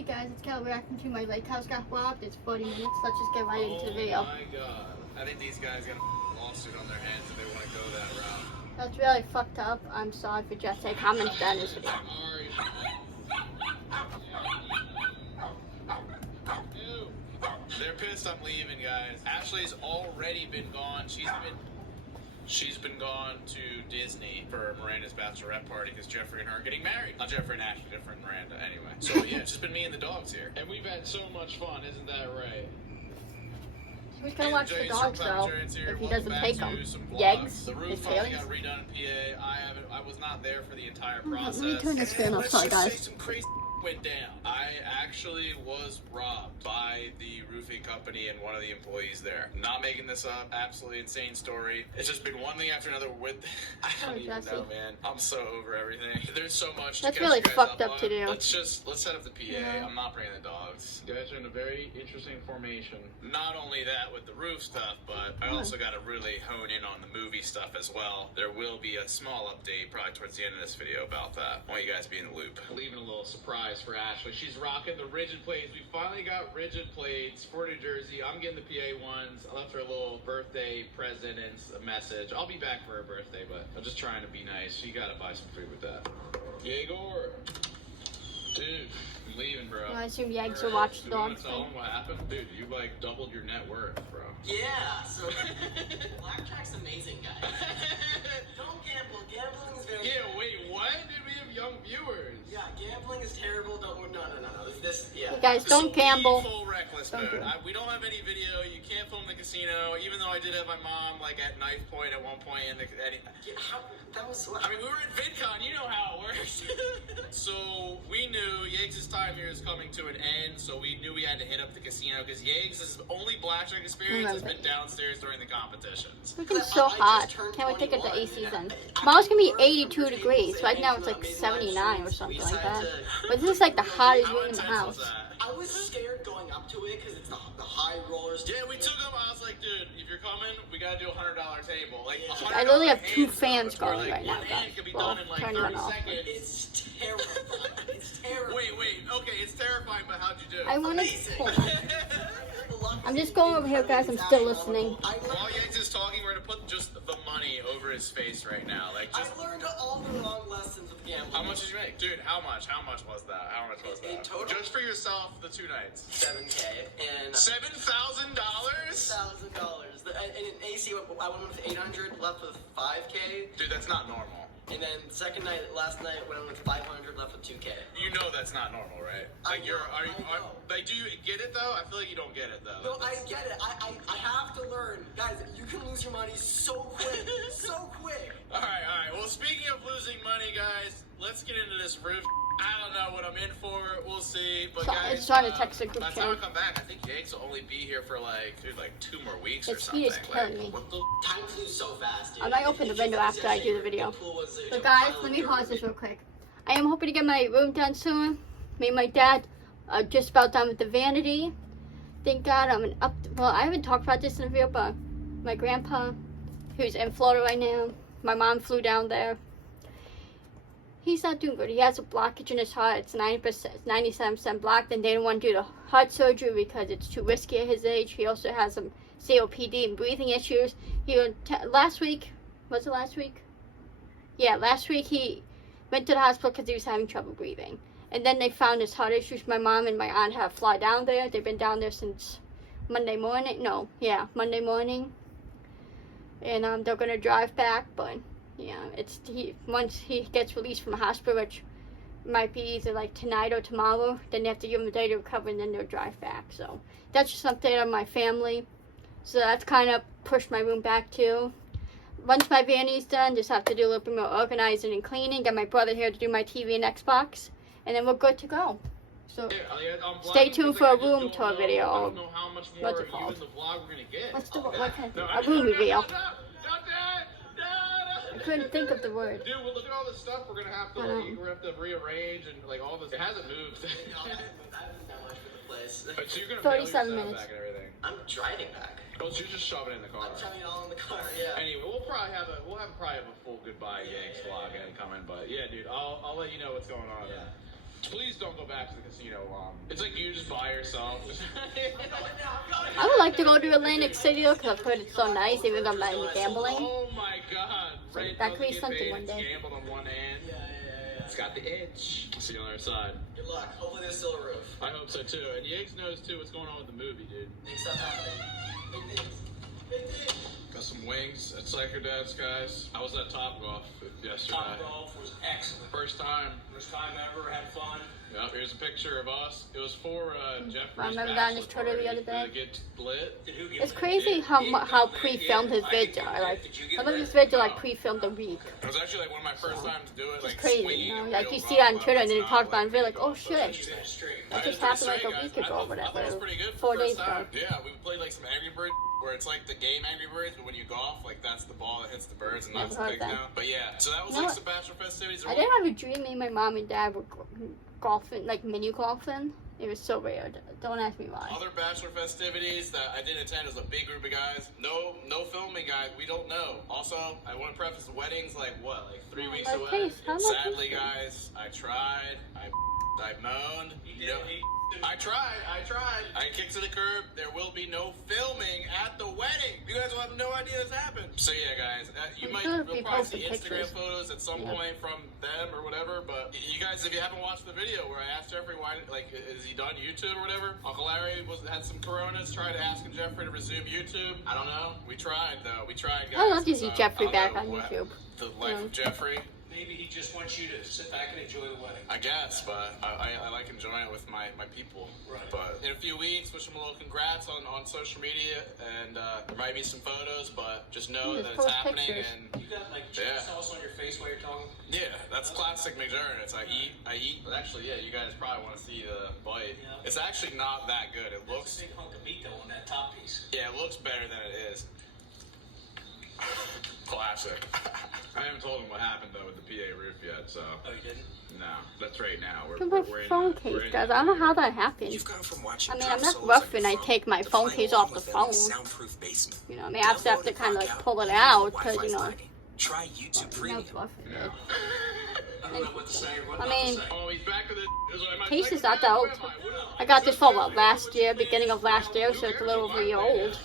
Hey guys, it's Cal reacting to my LakeHouse got robbed. It's 40 minutes. Let's just get right into the video. Oh my god. I think these guys got a lawsuit on their hands if they want to go that route. That's really fucked up. I'm sorry for just saying comments down this video. They're pissed I'm leaving, guys. Ashley's already been gone. She's been gone to Disney for Miranda's bachelorette party because Jeffrey and her are getting married. Not Jeffrey and Ashley, Jeffrey and Miranda. Anyway, so yeah, it's just been me and the dogs here. And we've had so much fun, isn't that right? Who's gonna watch the dogs though if he doesn't take them? Yeggs? The roof finally got redone in PA. I was not there for the entire process. Let me turn this fan off, sorry guys. Some crazy went down. I actually was robbed by the roofing company and one of the employees there. Not making this up. Absolutely insane story. It's just been one thing after another with. I don't even know, man. I'm so over everything. There's so much. That's really fucked up to do. Let's set up the PA. Yeah. I'm not bringing the dogs. You guys are in a very interesting formation. Not only that with the roof stuff, but I also got to really hone in on the movie stuff as well. There will be a small update probably towards the end of this video about that. I want you guys to be in the loop. Leaving a little surprise for Ashley. She's rocking the rigid plates. We finally got rigid plates for New Jersey. I'm getting the PA ones. I left her a little birthday present and a message. I'll be back for her birthday, but I'm just trying to be nice. She gotta buy some food with that. Yegor! Dude, I'm leaving, bro. Well, I assume Yeggs will watch the dogs. Tell them what happened? Dude, you like doubled your net worth, bro. Yeah, so blackjack's amazing, guys. Don't gamble. Gambling is very Yeah, wait, what? Did we have young viewers? Yeah, gambling is terrible. Don't no. Yeah. You guys don't gamble. Full reckless mode. We don't have any video. You can't film the casino. Even though I did have my mom like at knife point at one point in the. That was. I mean, we were at VidCon. You know how it works. So we knew Yeggs' time here is coming to an end. So we knew we had to hit up the casino because Yeggs' only blackjack experience has been downstairs during the competitions. It's looking so hot. Can't wait to get the AC then. Tomorrow's gonna be 82 degrees. Right now it's like 79 or something like that. But this is like the hottest room in the house. I was scared going up to it because it's the high rollers. Yeah, we took them. I was like, dude, if you're coming, we gotta do a $100 table. Like, I literally have 2 fans going right now, guys. It could be done in like 30 seconds. It's terrifying. It's terrifying. Wait. Okay, it's terrifying, but how'd you do? I want to. I'm just going over here, guys. I'm still listening. While Yeggs is talking, we're gonna put just the money over his face right now. Like, just. I learned all the wrong lessons with gambling. How much did you make, dude? How much? How much was that? How much was that? In total, just for yourself, the 2 nights. $7,000 and $7,000. $7,000. And in AC, I went with 800, left with $5K. Dude, that's not normal. And then second night, last night, went with 500, left with $2K. You know that's not normal, right? Like like, do you get it though? I feel like you don't get it though. No, I get it. I have to learn, guys. You can lose your money so quick, so quick. All right. Well, speaking of losing money, guys, let's get into this roof. I don't know what I'm in for. We'll see. But So, guys, it's trying to text a group by the chat. time I come back, I think Yeggs will only be here for like 2 more weeks or It's something. he is killing me. What the time flew so fast, dude. I might open the window after I do the video. But guys, let me pause this real quick. I am hoping to get my room done soon. Me and my dad are just about done with the vanity. Thank God I'm well, I haven't talked about this in the video, but my grandpa, who's in Florida right now, my mom flew down there. He's not doing good. He has a blockage in his heart. It's 97% blocked, and they don't want to do the heart surgery because it's too risky at his age. He also has some COPD and breathing issues. Last week, was it last week? Yeah, last week he went to the hospital because he was having trouble breathing. And then they found his heart issues. My mom and my aunt have fly down there. They've been down there since Monday morning. Monday morning. And they're going to drive back, but yeah, once he gets released from the hospital, which might be either like tonight or tomorrow, then they have to give him a day to recover and then they'll drive back. So that's just update on my family. So that's kind of pushed my room back too. Once my vanity's done, just have to do a little bit more organizing and cleaning. Get my brother here to do my TV and Xbox, and then we're good to go. So stay tuned for a room tour video. I don't know how much more What's it called? you in the vlog we're gonna get. What's the a room reveal? I couldn't think of the word. Dude, well, look at all this stuff we're gonna have to rearrange and like all this. It hasn't moved. I haven't that much for the place. But so you're gonna 37 minutes. back and everything. I'm driving back. Oh, so you're just shoving it in the car. I'm shoving it all in the car, yeah. Anyway, we'll probably have a full goodbye Yeggs vlog coming, but yeah, dude, I'll let you know what's going on. Yeah. Please don't go back to the casino. It's like you just by yourself. I would like to go to Atlantic City though, because I've heard it's so nice, even though I'm not into gambling. Oh my god. So that could be something one day. Gambled on one hand. Yeah. It's got the itch. See you on the other side. Good luck. Hopefully there's still a roof. I hope so too. And Yiggs knows too what's going on with the movie, dude. Big stuff happening. Big things. Big things. Got some wings at Psycho Dad's, guys. I was at Top Golf yesterday. Top golf was excellent. First time. First time ever. Had fun. Yep, here's a picture of us. It was for Jeffrey's I remember that in his Twitter the other day. Get lit. It's crazy how pre-filmed his vids are. Like, some of his vids are like pre-filmed a week. It was actually like one of my first times to do it. Like, It's crazy, you know? Like, you see it on Twitter and then you talk about it and you're like, oh shit. That just happened like a week ago or whatever. 4 days ago. Yeah, we played like some Angry Birds, where it's like the game Angry Birds, but when you golf, like that's the ball that hits the birds and knocks the pigs down. But yeah, so that was like some bachelor festivities. I did have a dream me and my mom and dad were golfing, like mini golfing. It was so weird. Don't ask me why. Other bachelor festivities that I didn't attend was a big group of guys. No filming, guys. We don't know. Also, I want to preface the wedding's like 3 weeks away. Sadly, guys, I tried. I moaned. I tried. I kicked to the curb. There will be no filming at the wedding. You guys will have no idea this happened. So yeah, guys, you'll probably see Instagram photos at some point from them or whatever. But you guys, if you haven't watched the video where I asked Jeffrey why, like, is he done YouTube or whatever? Uncle Larry had some coronas. Tried asking Jeffrey to resume YouTube. I don't know. We tried though. We tried, guys. I love to see Jeffrey back on YouTube. The life of Jeffrey. Maybe he just wants you to sit back and enjoy the wedding. I guess, but I like enjoying it with my people. Right. But in a few weeks, wish him a little congrats on social media, and there might be some photos, but just know that it's happening. Pictures. And You got like chili sauce on your face while you're talking? yeah, that's classic McDermott. It's I eat. But actually, yeah, you guys probably want to see the bite. Yeah. It's actually not that good. It looks. There's a big hunk of meat though on that top piece. Yeah, it looks better than it is. Classic. I haven't told him what happened though with the PA roof yet, so. Oh, you didn't? No, that's right now. Look at my phone case, guys. I don't know how that happened. You've gone from watching I mean, drum I'm not solos rough on when your I phone take my to phone playing case along off the with them in phone. a soundproof basement. You know, I mean, I have to kind of like pull it out because, you know. Try YouTube I'm Premium. not roughing it. I don't know what to say or what I not mean, to say. Oh, he's back with it. case is not that old. I got this for what, last year, beginning of last year, so it's a little over a year old.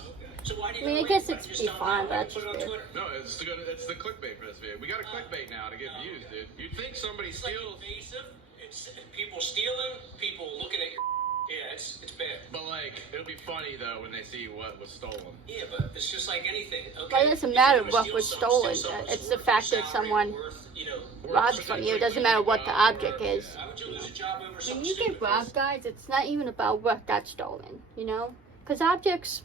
So why do you I mean, I go guess read it's your be stuff fine, out but and that's put it on just Twitter? No, it's the clickbait for this video. We got a clickbait now to get views, dude. You'd think somebody It's like steals, invasive. It's people stealing, people looking at your. Yeah, it's bad. but like it'll be funny though when they see what was stolen. Yeah, but it's just like anything. Okay, But it doesn't if matter you're gonna what steal was something, stolen. steal something It's that's the fact worth that salary, someone worth, robbed from you. It doesn't matter what the object is. How would you lose a job over When something you get stupid? robbed, guys, it's not even about what got stolen, you know? Because objects,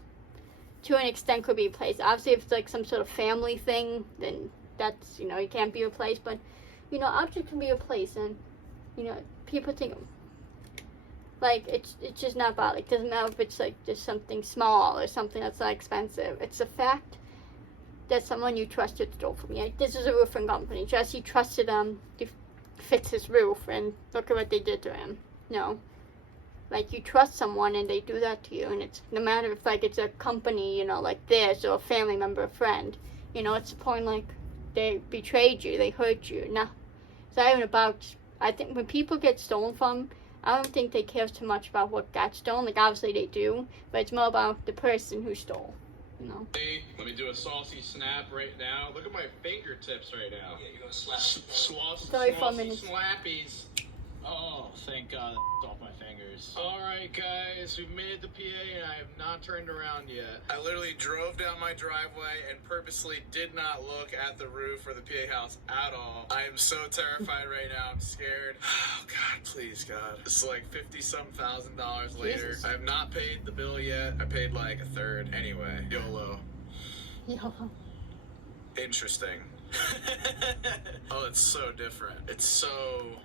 to an extent, could be replaced. Obviously, if it's like some sort of family thing, then that's, you know, it can't be replaced. But, you know, objects can be replaced. And, you know, people think, like, it's just not about, like, it doesn't matter if it's, like, just something small or something that's not expensive. It's the fact that someone you trusted stole from you. Like, this is a roofing company. Jesse trusted them to fix his roof, and look at what they did to him. No. Like, you trust someone and they do that to you, and it's no matter if, like, it's a company, you know, like this, or a family member, a friend. You know, it's the point, like, they betrayed you, they hurt you. No. It's not even about, I think when people get stolen from, I don't think they care too much about what got stolen. Like, obviously they do, but it's more about the person who stole, you know. Hey, let me do a saucy snap right now. Look at my fingertips right now. Yeah, you're gonna slap. Sorry, 4 minutes. Slappies. Oh, thank God that's off my fingers. Alright guys, we've made the PA and I have not turned around yet. I literally drove down my driveway and purposely did not look at the roof or the PA house at all. I am so terrified right now. I'm scared. Oh God, please God. It's like $50-some thousand later. Jesus. I have not paid the bill yet. I paid like a third. Anyway, YOLO. Interesting. Oh, it's so different. It's so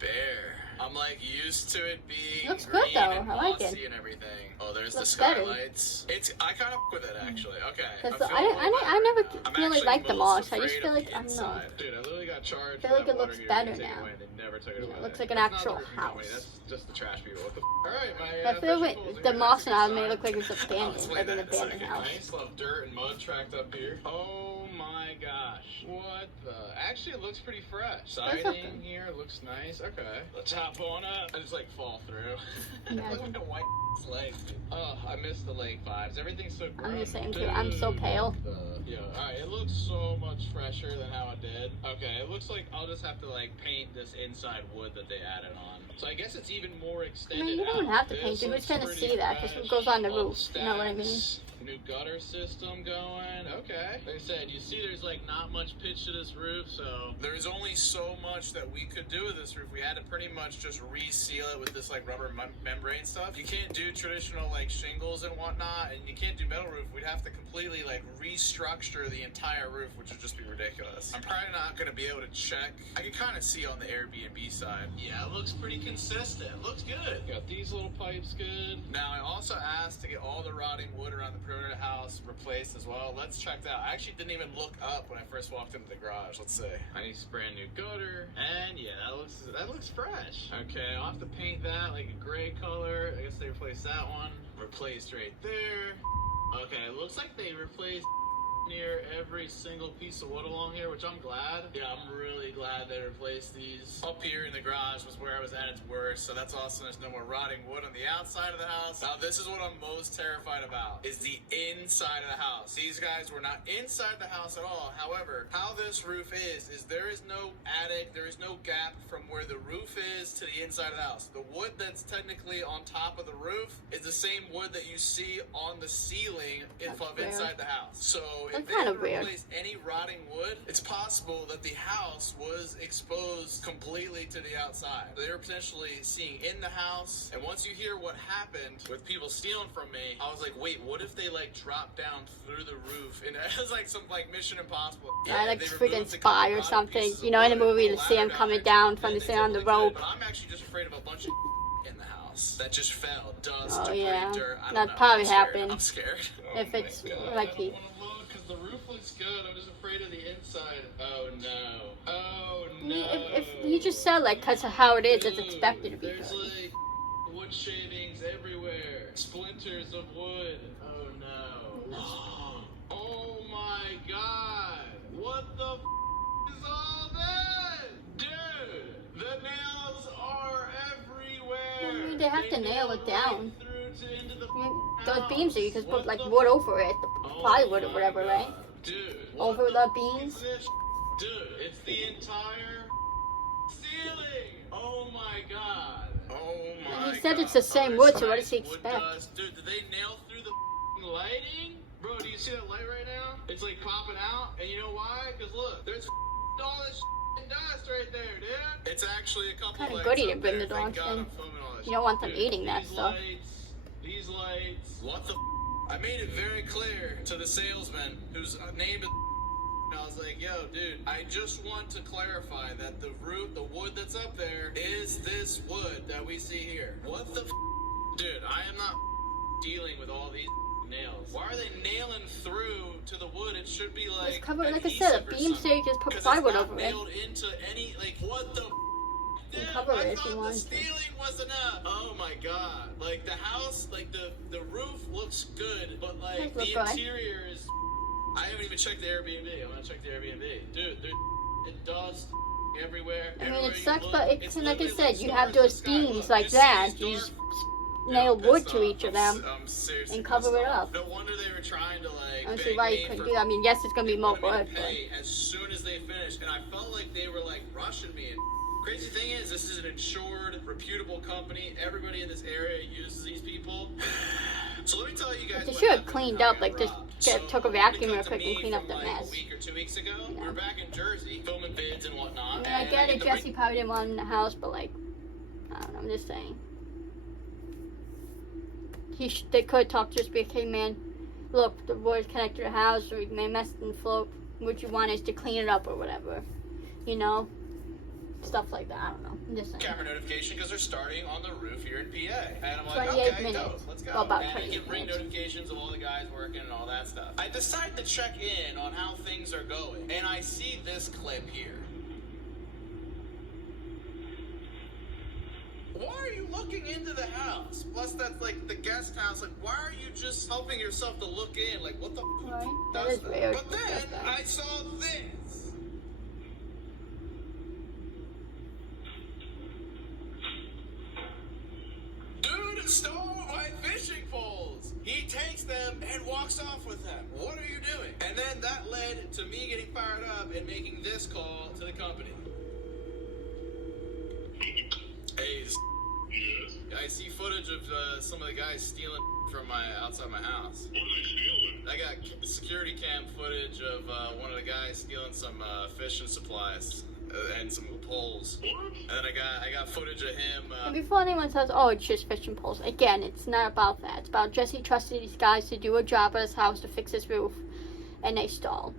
bare. I'm like used to it being Looks green good, though. and I like glossy it. and everything. Oh, there's Looks the better. skylights. I kind of with it actually. Okay. Because I'm feeling a little I better never now. I'm really actually liked them all, most so I just afraid feel of like, the I don't know. inside. Dude, I literally got got charged. I feel for like that it looks water heater better being taken now. away, and they never took it You know, away. it looks like an That's not actual the roofing company, house. That's just the trash people. What the Alright, my I feel like vegetables the here, moss that's and a I good made it sign. look like it's I'll abandoned, explain like an that in a abandoned second. house. Nice little dirt and mud tracked up here. Oh my gosh. What the? Actually, it looks pretty fresh. Siding something. here looks nice. Okay. Let's hop on up. I just like fall through. Imagine. Look at the white legs. Oh, I miss the lake vibes. Everything's so grown. I'm the same too. I'm so pale. Yeah, alright, it looks so much fresher than how it did. Okay, it looks like I'll just have to like paint this inside wood that they added on. So I guess it's even more I extended. mean, you don't out. have to This paint it. We're looks just gonna pretty see that because fresh. it goes on the All roof. You know what I mean? stacks, New gutter system going. Okay. Like I said, you see there's like not much pitch to this roof, so there's only so much that we could do with this roof. We had to pretty much just reseal it with this like rubber membrane stuff. You can't do traditional like shingles and whatnot, and you can't do metal roof. We'd have to completely like restructure the entire roof, which would just be ridiculous. I'm probably not going to be able to check. I can kind of see on the Airbnb side. Yeah, it looks pretty consistent. It looks good. Got these little pipes good. Now, I also asked to get all the rotting wood around the perimeter of the house replaced as well. Let's check that out. I actually didn't even look up when I first walked into the garage. Let's see. I need some brand new gutter. And yeah, that looks fresh. Okay, I'll have to paint that like a gray color. I guess they replaced that one. Replaced right there. Okay, it looks like they replaced near every single piece of wood along here, which I'm glad. Yeah, I'm really glad they replaced these. Up here in the garage was where I was at its worst, so that's awesome. There's no more rotting wood on the outside of the house. Now, this is what I'm most terrified about, is the inside of the house. These guys were not inside the house at all. However, how this roof is there is no attic, there is no gap from where the roof is to the inside of the house. The wood that's technically on top of the roof is the same wood that you see on the ceiling inside the house. So if That's they kind didn't of weird. replace any rotting wood, it's possible that the house was exposed completely to the outside. They were potentially seeing in the house, and once you hear what happened with people stealing from me, I was like, wait, what if they like dropped down through the roof? And it was like some like Mission Impossible. Yeah, like they freaking removed a spy couple or rotting something. pieces You of know, in the wood, movie, put to a see ladder him down coming there, down from and the they thing on the typically could, rope. But I'm actually just afraid of a bunch of in the house that just fell. Dust, Oh, debris, yeah. dirt. I don't That'd know. probably I'm scared. happen. I'm scared. If Oh it's my God. like I he- don't want to look because the roof looks good. I'm just afraid of the inside. Oh no. Oh I mean, no. if you just said like because of how it is, it's expected to be There's good. like wood shavings everywhere. Splinters of wood. Oh no. Oh my God. What the is all that? Dude, the nails are everywhere. I mean, they have to nail it down. Through to into the I mean, those house. beams, you can put What like the wood over it, the Oh plywood or my whatever, God. right? Dude, Over what the fuck beams? is this? Dude, it's the entire ceiling. Oh my God. Oh my And he said God. it's the same Oh, wood, it's so what does he nice wood expect? dust. Dude, did they nail through the lighting? Bro, do you see that light right now? It's like popping out, and you know why? Because look, there's all this dust right there, dude. It's actually a couple Kinda lights good he up didn't bring there. the Thank dogs God in. I'm filming all this You don't want them Dude, eating that these stuff. These lights. What the I made it very clear to the salesman whose name is I was like, yo, dude, I just want to clarify that the wood that's up there is this wood that we see here. What the Dude, I am not dealing with all these nails. Why are they nailing through to the wood? It should be like Just cover it, like I said, a adhesive or beam so something. you just put 'Cause plywood it's not over it. nailed into any, like, what the Dude, cover it I if you thought want the to. ceiling was enough. Oh my God. Like the house, like the roof looks good, but like Does look the good. interior is I haven't even checked the Airbnb. I'm gonna check the Airbnb. Dude, there's dust everywhere. I mean, Everywhere it you sucks, look, but it's like I literally said, you stars have in the those sky. beams Look, like you see that. these You dark- just Yeah, nail I'm wood pissed to off. each of them I'm seriously and cover pissed it off. up. No wonder they were trying to like. I don't see beg why me you couldn't for do that. I mean, yes, it's gonna be more wanted me wood, to but pay as soon as they finished, and I felt like they were like rushing me. And crazy thing is, this is an insured, reputable company. Everybody in this area uses these people. So let me tell you guys. they what should have happened cleaned how I up, like got just robbed. took a So, vacuum it real cut to quick and me clean up from, the like, mess. A week or 2 weeks ago, Yeah. we were back in Jersey filming vids and whatnot. I mean, I and get it, the Jesse probably didn't want him in the house, but like, I don't know, I'm just saying. They could talk, just be like, hey man, look, the wood's connected to the house, or we may mess and float. What you want is to clean it up or whatever, you know? Stuff like that, I don't know. I'm just saying. camera notification because they're starting on the roof here in PA. And I'm like, 28 okay, minutes. dope, let's go. Well, about and I 28 get ring minutes. notifications of all the guys working and all that stuff. I decide to check in on how things are going, and I see this clip here. Why are you looking into the house? Plus, that's like the guest house. Like, why are you just helping yourself to look in? Like, what the Right? That does is weird. But then I saw this. Dude stole my fishing poles. He takes them and walks off with them. What are you doing? And then that led to me getting fired up and making this call to the company. Hey, Yes. I see footage of some of the guys stealing from outside my house. What are they stealing? I got security cam footage of one of the guys stealing some fishing supplies and some poles. What? And then I got footage of him. And before anyone says, oh, it's just fishing poles, again, it's not about that. It's about Jesse trusted these guys to do a job at his house to fix his roof, and they stole.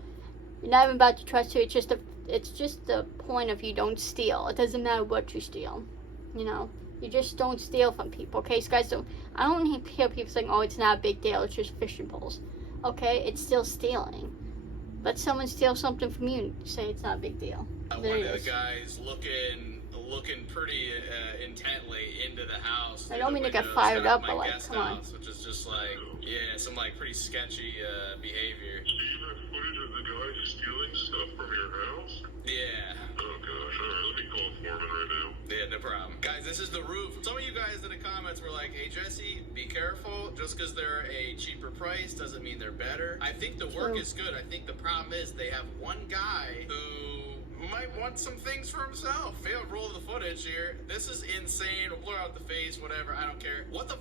You're not even about to trust you. It's just the point of you don't steal. It doesn't matter what you steal. You know, you just don't steal from people. Okay, so guys, I don't hear people saying, oh, it's not a big deal. It's just fishing poles. Okay, it's still stealing. Let someone steal something from you and say it's not a big deal. One of the guys looking pretty intently into the house. I don't mean to get Windows, fired kind of up, my but like, guest come on. house, which is just like, yeah, some like pretty sketchy behavior. Do you have footage of the guy stealing stuff from your house? Yeah. Oh gosh, alright, let me call Foreman right now. Yeah, no problem. Guys, this is the roof. Some of you guys in the comments were like, hey, Jesse, be careful. Just because they're a cheaper price doesn't mean they're better. I think the work True. is good. I think the problem is they have one guy who might want some things for himself. Maybe I'll roll the footage here. This is insane. We'll blur out the face, whatever. I don't care. What the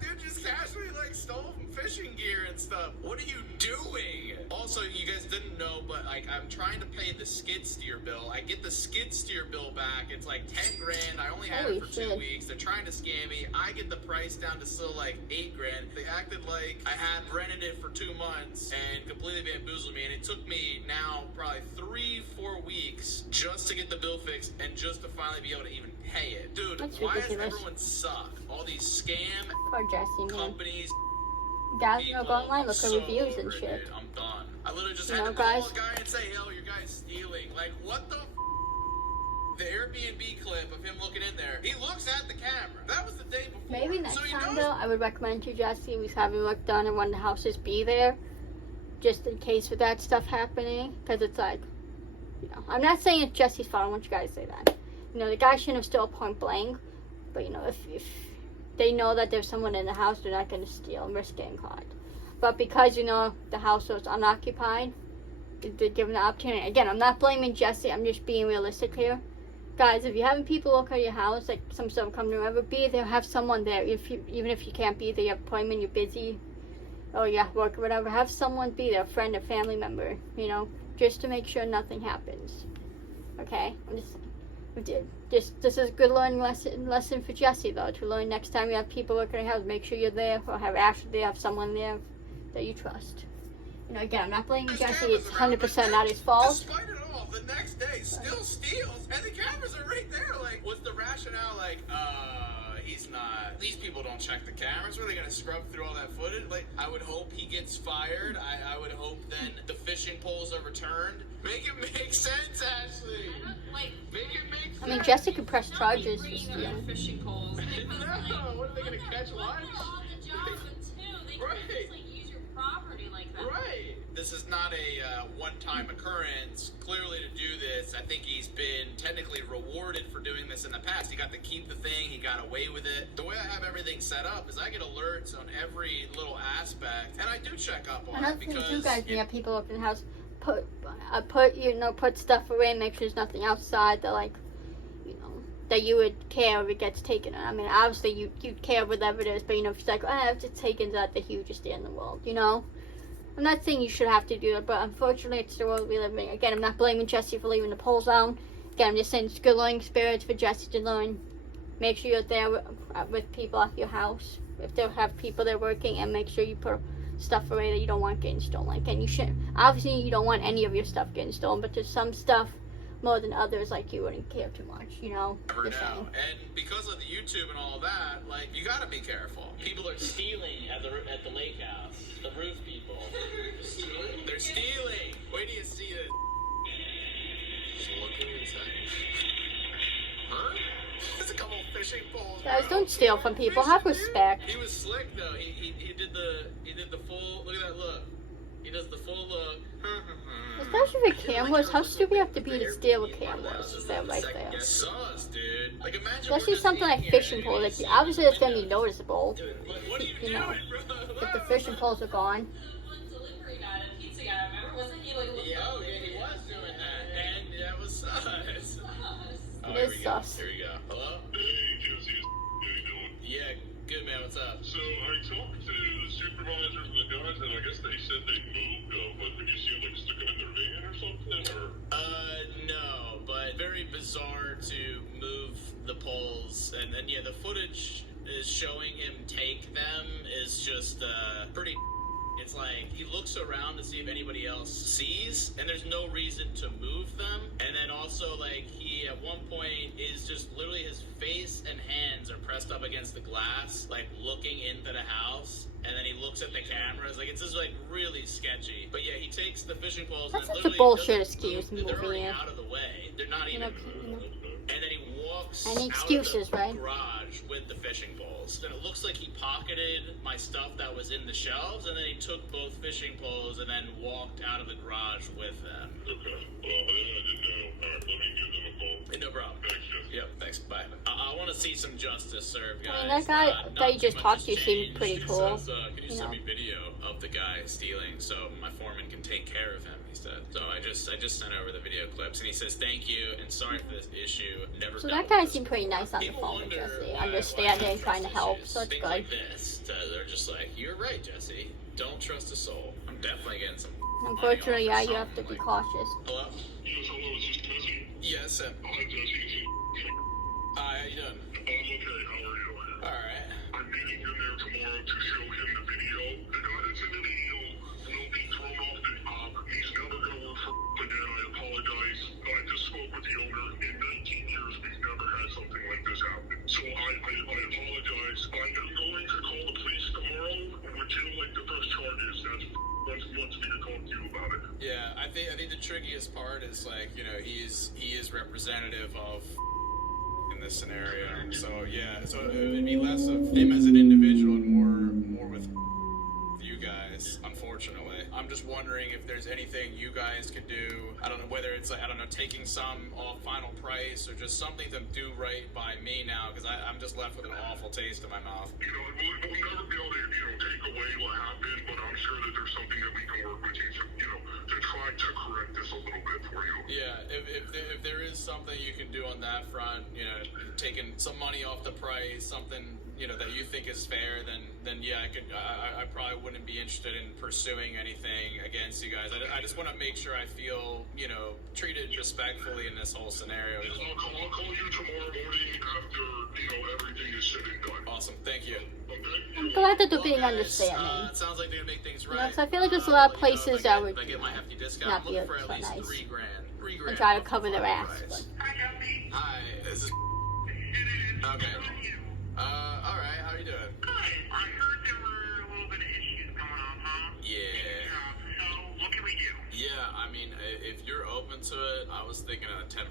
dude just casually like stole fishing gear and stuff. What are you doing? Also, you guys didn't know, but like I'm trying to pay the skid steer bill. I get the skid steer bill back. It's like 10 grand. I only had Holy it for 2 shit. weeks. They're trying to scam me. I get the price down to still like 8 grand. They acted like I had rented it for 2 months and completely bamboozled me. And it took me now probably 3-4 weeks just to get the bill fixed and just to finally be able to even pay it. Dude, That's why does ridiculous. everyone suck? All these scam Poor Jesse, man. companies. Guys, you know, go online, look I'm at reviews so and over it, shit. dude. I'm done. I literally just You had know, to call guys? a guy and say, yo, your guy's stealing. Like, what the The Airbnb clip of him looking in there, he looks at the camera. That was the day before. Maybe next so he time, knows- though, I would recommend to Jesse, we have your work done and when the houses be there, just in case with that stuff happening, because it's like, you know, I'm not saying it's Jesse's fault, I want you guys to say that. You know, the guy shouldn't have still point blank, but, you know, if they know that there's someone in the house, they're not going to steal and risk getting caught. But because, you know, the house was unoccupied, they're given the opportunity. Again, I'm not blaming Jesse, I'm just being realistic here. Guys, if you're having people look at your house, like some stuff come to whoever, be there, have someone there. Even if you can't be there, you have an appointment, you're busy, or you have work or whatever, have someone be there, a friend, a family member, you know, just to make sure nothing happens. Okay? This is a good learning lesson for Jesse, though, to learn next time you have people looking at your house, make sure you're there, or have Ashley there, have someone there that you trust. You know, again, I'm not blaming Jesse, it's 100% not his fault. Despite it all, the next day still steals, and the cameras are right there. Like, what's the rationale? Like, he's not. These people don't check the cameras. Were they gonna scrub through all that footage? Like, I would hope he gets fired. I would hope then the fishing poles are returned. Make it make sense, Ashley. Like, Make it make sense. I mean, Jesse could press not like charges for bringing other stealing. fishing poles. They put, No, what are they gonna catch lunch? all the jobs too. They can Right. just like use your property like that. Right. This is not a one-time occurrence. Clearly, to do this, I think he's been technically rewarded for doing this in the past. He got to keep the thing. He got away with it. The way I have everything set up is I get alerts on every little aspect, and I do check up on Another it thing because too, guys, when you have people looking in the house, put stuff away, make sure there's nothing outside that, like, you know, that you would care if it gets taken. I mean, obviously you'd care whatever it is, but you know, if she's like, if it's taken, it's not the hugest day in the world, you know. I'm not saying you should have to do it, but unfortunately, it's the world we live in. Again, I'm not blaming Jesse for leaving the poles down. Again, I'm just saying it's good learning experience for Jesse to learn. Make sure you're there with people at your house. If they have people there working, and make sure you put stuff away that you don't want getting stolen. Again, you shouldn't. Obviously, you don't want any of your stuff getting stolen, but there's some stuff more than others, like you wouldn't care too much, you know. never Just know. saying. And because of the YouTube and all that, like, you gotta be careful. People are stealing at the LakeHouse. The roof people. They're stealing. Wait till you see this. Just looking inside. Huh? There's a couple of fishing poles. Guys, bro. don't steal from people. Have respect. He was slick though. He did the full. Look at that look. He does the full look. Especially with cameras, how stupid you have to be to steal with cameras? That right there. Sus, dude. Like imagine. Especially something like fishing poles. Like obviously it's gonna be noticeable. What are you You know, doing, bro? if the fishing poles are gone. Delivery guy, a pizza guy, remember? Wasn't he like a little Yeah, he was doing that, and that was sus. Oh, It here is we go. sus. Here we go. Hello? Hey, Jesse, how you doing? Yeah, good man. What's up? So I talked to the supervisors and the guys, and I guess they said they moved, but did you see them like sticking in their van or something, or? No, but very bizarre to move the poles, and then yeah, the footage is showing him take them is just pretty. It's like he looks around to see if anybody else sees, and there's no reason to move them. And then also, like, he at one point is just literally his face and hands are pressed up against the glass, like looking into the house. And then he looks at the cameras. Like, it's just like really sketchy. But yeah, he takes the fishing poles. That's and such a literally bullshit doesn't excuse move. They're movie, already yeah. out of the way. They're not You even. know, And then he walks Any out excuses, of the right? garage with the fishing poles. And it looks like he pocketed my stuff that was in the shelves, and then he took both fishing poles and then walked out of the garage with them. Okay, well, I didn't know. Alright, let me give them a call. No problem. Thanks, Jesse. Yep, thanks. Bye. I want to see some justice served, guys. I mean, that guy Not that you too just much talked has to seemed changed. pretty He cool, says, can you you send know. me video of the guy stealing so my foreman can take care of him? He said. So I just sent over the video clips, and he says thank you and sorry for this issue. Never. So dealt that guy with this seemed pretty before." nice on the People phone with wonder Jesse, why understanding, I have trying to trust help, issues. so it's Things good. like this, they're just like, you're right, Jesse. Don't trust a soul. I'm definitely getting some. Unfortunately, yeah, money off you or have to be something. cautious. Hello? Yes, hello, is this Jesse? Yes. Hi, Jesse. Hi. How you doing? I'm okay, how are you? All right. I'm meeting him there tomorrow to show him the video. The guy that's in the video will be thrown off the job. He's never going to work for again. I apologize. I just spoke with the owner. In 19 years, we've never had something like this happen. So I apologize. I'm going to call the police tomorrow. Would you like to press charges? That's wants me to talk to you about it. Yeah, I think the trickiest part is like, you know, he is representative of in this scenario. So yeah, so it'd be less of him as an individual and more with you guys, unfortunately. I'm just wondering if there's anything you guys could do. I don't know whether it's like, I don't know, taking some off final price or just something to do right by me now, because I'm just left with an awful taste in my mouth. You know, we'll never be able to, take away what happened, but I'm sure that there's something that we can work with you to try to correct this a little bit for you. Yeah, if there is something you can do on that front, you know, taking some money off the price, something, you know, that you think is fair, then yeah, I probably wouldn't be interested in pursuing anything against you guys. I just want to make sure I feel, you know, treated respectfully in this whole scenario. I'll call you tomorrow morning after, everything is said and done. Awesome, thank you. Okay? I'm glad that they're Well, being guys, understanding. it sounds like they're gonna make things You know, right. 'cause I feel like there's a lot of places that would if I get my hefty discount, not I'm be looking for so at least nice. $3,000. $3,000 and try to off the cover their final ass. price. But Hi, Jesse. Hi, is this? Okay. All right. How you doing? Good. I heard there were a little bit of issues going on, huh? Yeah. So, what can we do? Yeah, I mean, if you're open to it, I was thinking a 10%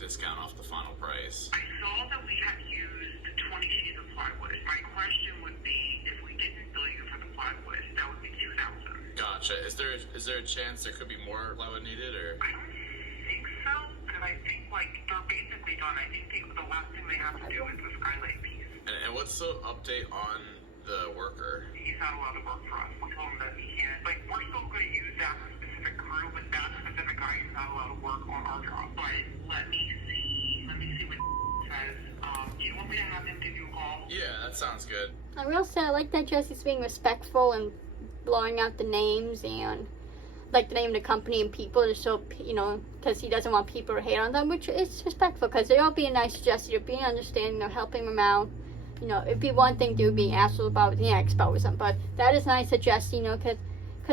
discount off the final price. I saw that we had used 20 sheets of plywood. My question would be, if we didn't bill you for the plywood, that would be $2,000. Gotcha. Is there a chance there could be more plywood needed, or? I don't think so, because I think, they're basically done. I think the last thing they have to do is the skylight piece. And what's the update on the worker? He's not allowed to work for us. We told him that he can't. We're still going to use that specific crew, but that specific guy is not allowed to work on our job. But let me see what says. Do you want me to have him give you a call? Yeah, that sounds good. I will say I like that Jesse's being respectful and blowing out the names and like the name of the company and people, just so, you know, because he doesn't want people to hate on them, which is respectful, because they're all being nice to Jesse, they're being understanding, they're helping him out. You know, it'd be one thing to be assholes about it, yeah, expose them, but that is nice of Jesse, you know, because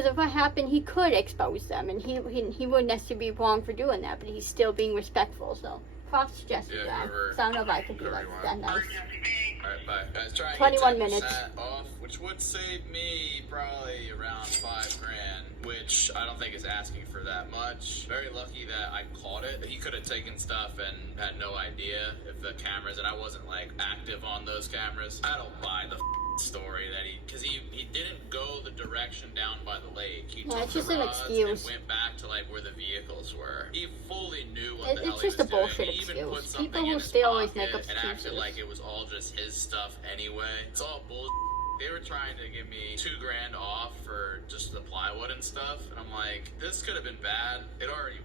if what happened, he could expose them, and he wouldn't necessarily be wrong for doing that, but he's still being respectful, so props to Jesse, Yeah, guys. whoever- So I don't know if I could do whoever like you that want. nice. All right, Jesse, thanks. All right, bye. Guys, try and 21 get 10% minutes. off which would save me probably around $5,000, which I don't think is asking for that much. Very lucky that I caught it. He could have taken stuff and had no idea if the cameras, and I wasn't like active on those cameras. I don't buy the story that because he didn't go the direction down by the lake. He took it's the just an rods excuse. and went back to like where the vehicles were. He fully knew what the hell It's he just a was doing. bullshit He even put excuse. something People in who his still always make pocket and acted excuses. like it was all just his stuff anyway. It's all bullshit. They were trying to give me $2,000 off for just the plywood and stuff, and I'm like, this could have been bad. It already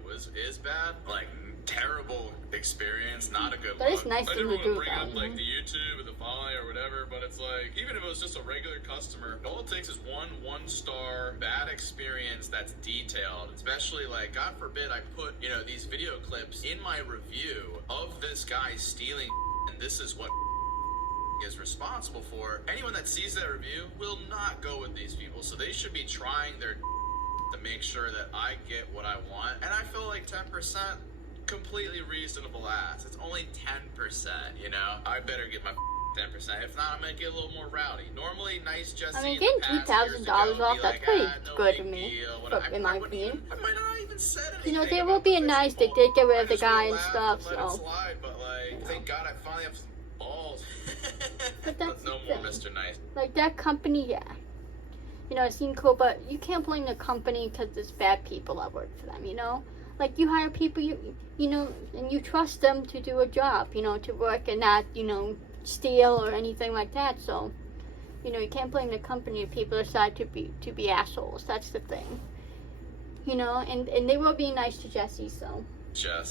is bad. Like, terrible experience, not a good But look. it's nice I to didn't want do to bring that, up like you know? the YouTube or the following or whatever, but it's like, even if it was just a regular customer, all it takes is one-star bad experience that's detailed. Especially like, God forbid I put, you know, these video clips in my review of this guy stealing, and this is what is responsible for. Anyone that sees that review will not go with these people, so they should be trying their to make sure that I get what I want. And I feel like 10% completely reasonable ass. It's only 10%, you know? I better get my 10%. If not, I'm gonna get a little more rowdy. Normally, nice Jesse. I mean, in the getting past years $2,000 ago, off, be that's like, pretty no good big to me, deal. in my wouldn't opinion. I might not even said anything. You know, there about will be a the nice, fishing they did get rid pole. of the I just guy will and laugh stuff, and let it so. slide, but like, thank God I finally have some balls. But that's no the more thing. Mr. Nice. Like, that company, yeah. You know, it seemed cool, but you can't blame the company because there's bad people that work for them, you know? Like, you hire people, you know, and you trust them to do a job, you know, to work and not, you know, steal or anything like that, so, you know, you can't blame the company if people decide to be assholes. That's the thing. You know, and they were being nice to Jesse, so. Jess,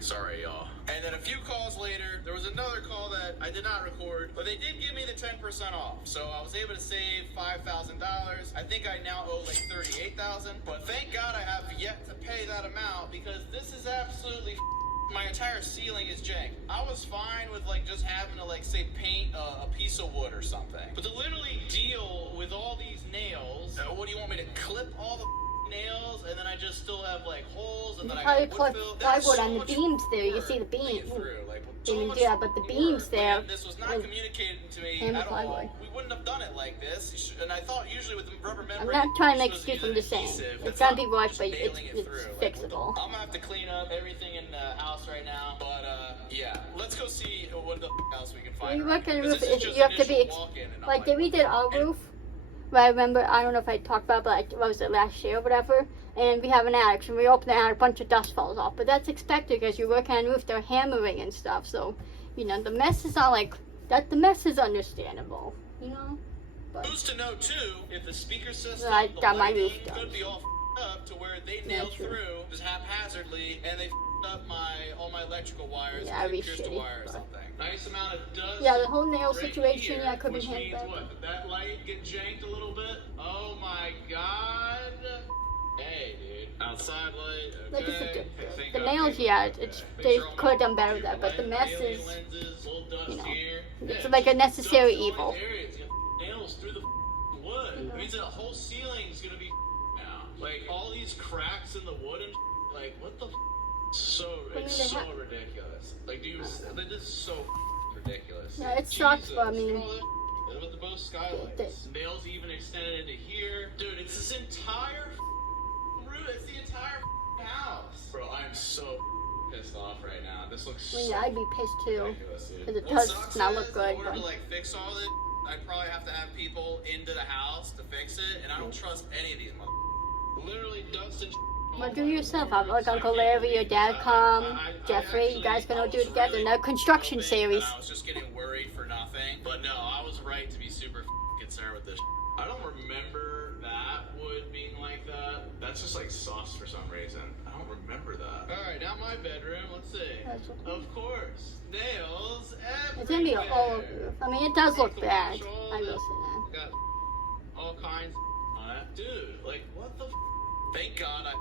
sorry y'all. And then a few calls later, there was another call that I did not record, but they did give me the 10% off. So I was able to save $5,000. I think I now owe like $38,000, but thank God I have yet to pay that amount because this is absolutely my entire ceiling is jank. I was fine with like just having to like say paint a piece of wood or something. But to literally deal with all these nails, what do you want me to clip all the nails and then I just still have like holes and You then probably I got wood put fill? That's plywood so on the much beams there. You work see the to beam. get through. Like, They so didn't much do that, but the beams work. there. When this was not was communicated to me hammer at plywood. all. We wouldn't have done it like this. And I thought usually with the rubber membrane, I'm not trying to make you're supposed excuse, I'm use just saying. adhesive. It's That's gotta not be washed, just but nailing it it's through. fixable. I'm gonna have to clean up everything in the house right now. But yeah, let's go see what the else we can find. You around work on here. the roof, 'Cause this is just you have to be, initial walk-in, and I'm like, they redid our and- roof. But I remember, I don't know if I talked about it, but like, what was it, last year or whatever? And we have an attic, and we opened it and a bunch of dust falls off. But that's expected because you're working on the roof, they're hammering and stuff. So, you know, the mess is not like, the mess is understandable, you know? But Who's to know too if the speaker system, I the got my lighting roof done. could be all up to where they nailed true. through just haphazardly and they up all my electrical wires Yeah, and it'd be pierced the shitty, wire or but- something. Nice amount of dust. yeah, the whole nail right situation, here, yeah, could be which means handled. what? Did that light get janked a little bit? Oh my god. Hey, dude. Outside light. Okay. Like, it's I think the I'm nails, good. yeah, Okay. it's, Make they sure I'm could have done on better with that, but the mess alien is, lenses, little dust you know, here. it's Yeah, like a just necessary dust in all evil. these areas. You have nails through the wood. You know. It means that the whole ceiling's gonna be now. Like all these cracks in the wood and like what the so I mean, it's they so ha- ridiculous. Like dude, this is so ridiculous. Yeah, it sucks, but I Jesus, mean- look at all that with the both skylights. Nails even extended into here. Dude, it's this entire roof. It's the entire house. Bro, I'm so pissed off right now. This looks I mean, so I'd be pissed too. ridiculous, dude. Because it What does sucks not is, look good, in order but- to like fix all this, I'd probably have to have people into the house to fix it, and I don't trust any of these literally dust and But do it yourself. Have like Uncle Larry, your dad come, Jeffrey, you guys can all do it together. No construction series. I was just getting worried for nothing. But no, I was right to be super concerned with this. I don't remember that wood being like that. That's just like sauce for some reason. I don't remember that. Alright, now my bedroom. Let's see. That's okay. Of course. Nails everywhere. It's gonna be all over. I mean, it does look bad. I will say Got all kinds on it. Dude, like, what the Thank God I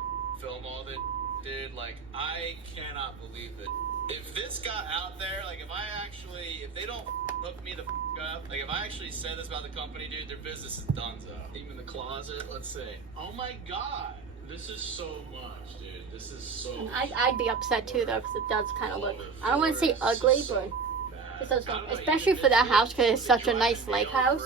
film all this, dude. Like, I cannot believe it. If this got out there, like, if they don't hook me the up, like, if I actually said this about the company, dude, their business is donezo. Even the closet, let's see. Oh my God. This is so much, dude. This is so that. I'd be upset too, though, because it does kind of look. I don't want to say ugly, but it does look. Especially for that house, because it's such a nice lake house.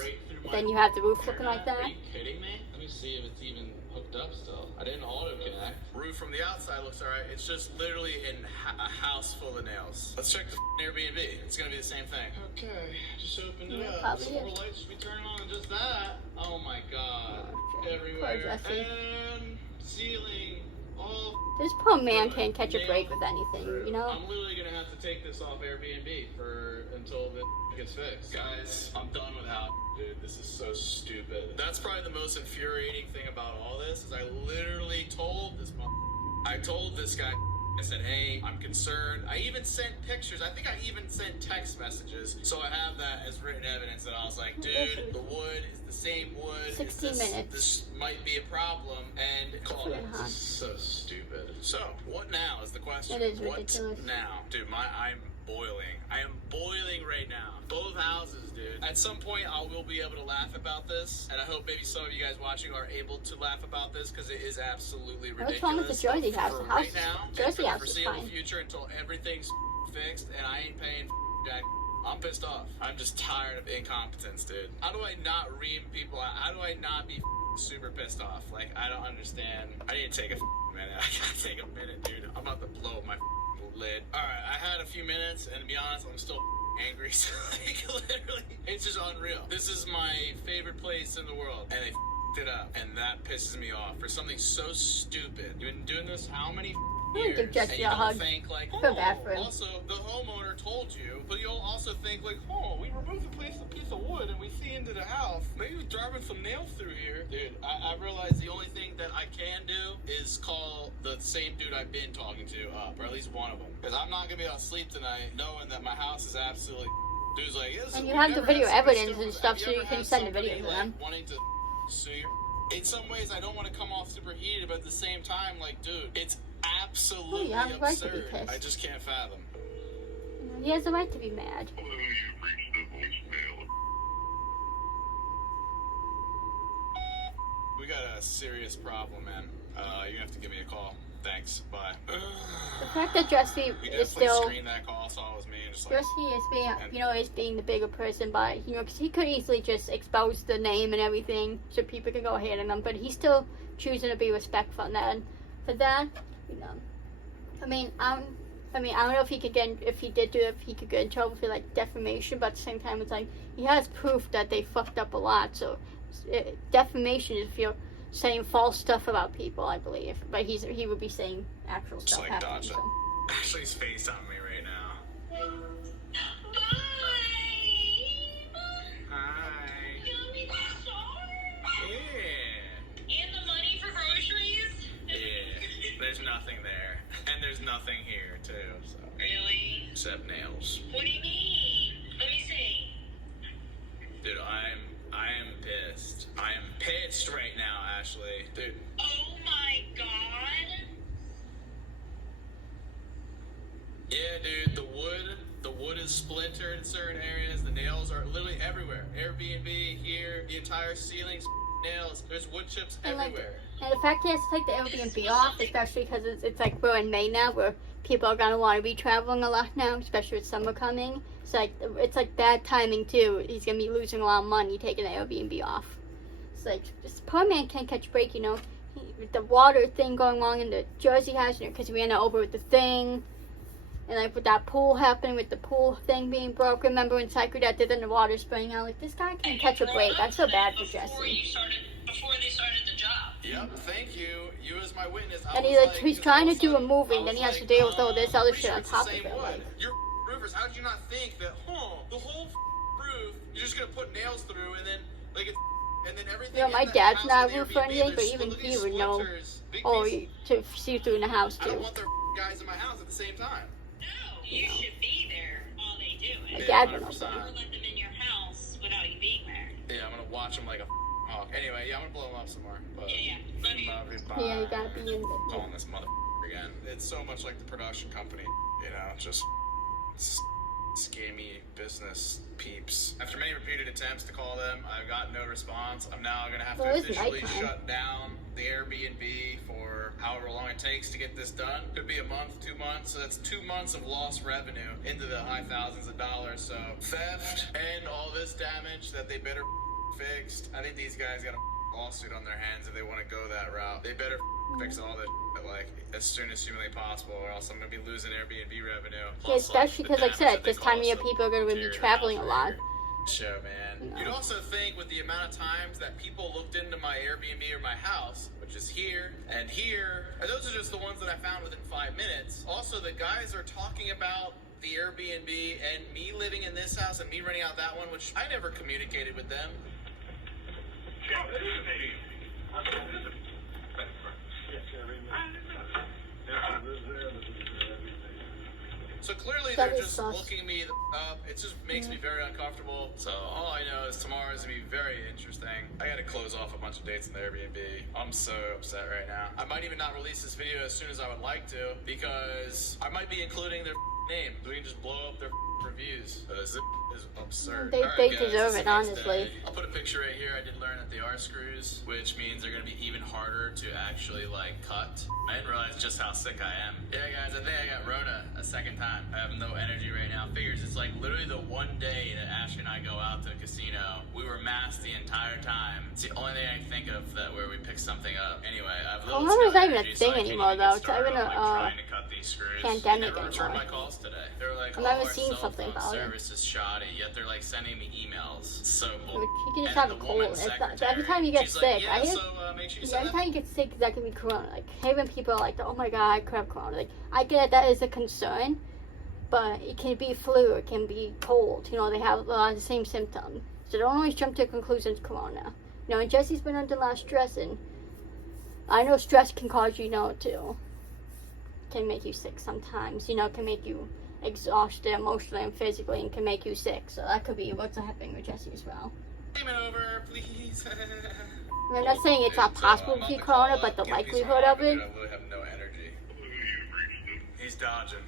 then you have the roof looking like Are that. you kidding me? Let me see if it's even hooked up still. I didn't auto connect. Roof from the outside looks alright. It's just literally in a house full of nails. Let's check the Airbnb. It's gonna be the same thing. Okay, just opened it Yeah, up. probably Some is. more lights should be turning on, and just that. Oh my god. Okay. Everywhere. Poor Jesse. And ceiling. All This poor man can't catch a break with anything, you know? I'm literally gonna have to take this off Airbnb until this gets fixed. Guys, I'm done with how, dude. This is so stupid. That's probably the most infuriating thing about all this is I literally told this guy. I said, hey, I'm concerned. I even sent pictures. I think I even sent text messages. So I have that as written evidence that I was like, dude, the wood is the same wood. 16 minutes. This might be a problem. And call it. Huh? This is so stupid. So, what now is the question? It is What ridiculous. now? Dude, I'm boiling. I am boiling right now. Both houses, dude. At some point, I will be able to laugh about this, and I hope maybe some of you guys watching are able to laugh about this because it is absolutely ridiculous. What's wrong with the Jersey house? For The right house, now, and Jersey for the house is foreseeable fine. future until everything's fixed and I ain't paying jack. I'm pissed off. I'm just tired of incompetence, dude. How do I not ream people out? How do I not be super pissed off? Like, I don't understand. I need to take a minute. I gotta take a minute, dude. I'm about to blow my lid. Alright, I had a few minutes, and to be honest, I'm still angry. So, like, literally, it's just unreal. This is my favorite place in the world, and they it up, and that pisses me off for something so stupid. You've been doing this how many years? Give Jesse and you a don't hug. think like, I feel bad for him. also the homeowner told you, but you'll also think like, oh, we removed a piece of wood and we see into the house. Maybe we're driving some nails through here. Dude, I realize the only thing that I can do is call the same dude I've been talking to up, or at least one of them. Because I'm not gonna be able to sleep tonight knowing that my house is absolutely dude's like, yes, And you we've have the never had video somebody evidence still- and stuff, have so you ever can had send the somebody, video to like, them. wanting to sue you? In some ways, I don't want to come off super heated, but at the same time, like, dude, it's absolutely Oh, yeah, right to be absurd. pissed. I just can't fathom. He has the right to be mad. Hello, you've reached the voicemail. We got a serious problem, man. You're gonna have to give me a call. Thanks. Bye. The fact that Jesse We is definitely still... screened that call, saw it was me, and just like, Jesse is being, is being the bigger person, but, because he could easily just expose the name and everything so people can go ahead on him, but he's still choosing to be respectful, and then for that, I don't know if he could if he did do it, if he could get in trouble for, like, defamation, but at the same time, it's like, he has proof that they fucked up a lot, so defamation is if you're saying false stuff about people, I believe, but he would be saying actual just stuff like happening, dodge it. so. Ashley's FaceTiming me right now. Hi. Yeah. And the money for groceries? Yeah. There's nothing there. And there's nothing here, too, so. Really? Except nails. What do you mean? Let me see. Dude, I am pissed. I am pissed right now, Ashley. Dude. Oh my god. Yeah, dude, the wood is splintered in certain areas. The nails are literally everywhere. Airbnb here, the entire ceiling's nails. There's wood chips And, like, everywhere. and the fact he has to take the Airbnb off, especially because it's like we're in May now, where people are gonna want to be traveling a lot now, especially with summer coming. It's like bad timing too. He's gonna be losing a lot of money taking the Airbnb off. It's like this poor man can't catch a break, with the water thing going wrong in the Jersey house, because we ran over with the thing. And like with that pool happening, with the pool thing being broke, remember when Psycho Dad did and the water spraying out? Like, this guy can't catch a break. I feel bad for Jesse. Before they started the job. Yep, thank you. You as my witness. And he's trying to do a movie, and then he has to deal with all this other shit on top of it. Like, You're roofers. How did you not think that? The whole roof you're just gonna put nails through, and then everything. my in the dad's house not a and the roofer or Airbnb, anything, but there's even look at he these would know. splinters, big Or pieces. to see through in the house I don't too. want their guys in my house at the same time. No, you should be there while they do My it. dad would 100%. know. Never let them in your house without you being there. Yeah, I'm gonna watch them like a hawk. Anyway, yeah, I'm gonna blow them up some more. But Yeah. Love you. Yeah, you gotta be in the. Calling this mother again. It's so much like the production company, just scammy business peeps. After many repeated attempts to call them, I've got no response. I'm now gonna have to Well, it's officially nighttime. shut down the Airbnb for however long it takes to get this done. Could be a month, 2 months. So that's 2 months of lost revenue into the high thousands of dollars. So theft and all this damage that they better fixed. I think these guys got a lawsuit on their hands if they want to go that route. They better fix all this shit, like as soon as humanly possible, or else I'm gonna be losing Airbnb revenue. Yeah, especially because, like I said, this time of year people are going to be traveling a lot. Show, man. You'd also think with the amount of times that people looked into my Airbnb or my house, which is here and here, and those are just the ones that I found within 5 minutes. Also, the guys are talking about the Airbnb and me living in this house and me renting out that one, which I never communicated with them. So clearly they're just looking me up. It just makes me very uncomfortable. So all I know is tomorrow's gonna be very interesting. I gotta close off a bunch of dates in the Airbnb. I'm so upset right now. I might even not release this video as soon as I would like to, because I might be including their name. We can just blow up their reviews. This is absurd. They deserve it, honestly. I'll put a picture right here. I did learn that they are screws, which means they're gonna be even harder to actually like cut. I didn't realize just how sick I am. Yeah, guys, I think I got Rona a second time. I have no energy right now. Figures it's like literally the one day that Ash and I go out to the casino. We were masked the entire time. It's the only thing I can think of that where we pick something up. Anyway, I've Corona's not even a thing anymore, though. It's not even a trying to cut these screws. pandemic They never returned anymore. my calls today. They're like, I've never our seen cell something phone about it. service is shoddy, yet they're like sending me emails. It's so bull. You can just And have a the cold. woman It's not, secretary, every time you get she's sick, like, yeah, I hear. so, make sure you Yeah, send every that. time you get sick, that could be corona. Like, hey, when people are like, oh my god, I could have corona. Like, I get that is a concern, but it can be flu, it can be cold. You know, they have a lot of the same symptoms. So don't always jump to conclusions, corona. You know, and Jesse's been under a lot of stress, and I know stress can cause you, can make you sick sometimes. Can make you exhausted emotionally and physically, and can make you sick. So that could be what's happening with Jesse as well. Payment over, please. I'm not saying it's not possible to be corona, but the likelihood of it. I literally have no energy. He's dodging.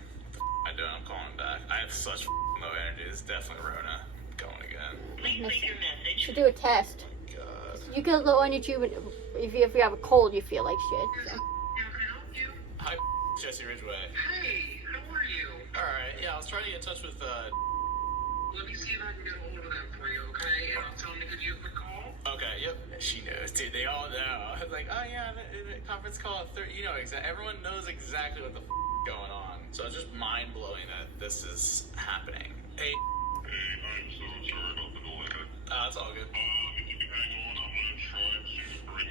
I do. I'm calling back. I have such low energy. It's definitely Rona. Going again. Please leave your message. To do a test. God. You get low energy when if you have a cold, you feel like shit. So. How can I help you? Hi, Jesse Ridgway. Hey, how are you? Alright, yeah, I was trying to get in touch with, Let me see if I can get a hold of them for you, okay? And I'll tell them to give you a quick call. Okay, yep. She knows, dude. They all know. I was like, oh yeah, the conference call at 30. Everyone knows exactly what the going on. So it's just mind blowing that this is happening. Hey. Hey, I'm so sorry about the delay. It's all good. If you can hang on, I'm gonna try to bring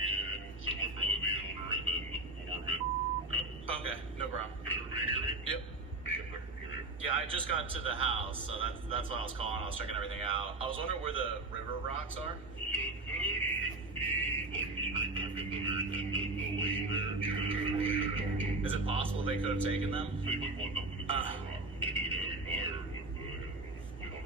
in my brother, the owner, and then the foreman. Okay, no problem. Can everybody hear me? Yep. Yes, I can hear you. Yeah, I just got to the house, so that's why I was calling. I was checking everything out. I was wondering where the river rocks are. So those should be like straight back in the very end of the lane there. Yeah. Is it possible they could have taken them? They would want nothing to do with the rock. Maybe they're gonna be fired with we don't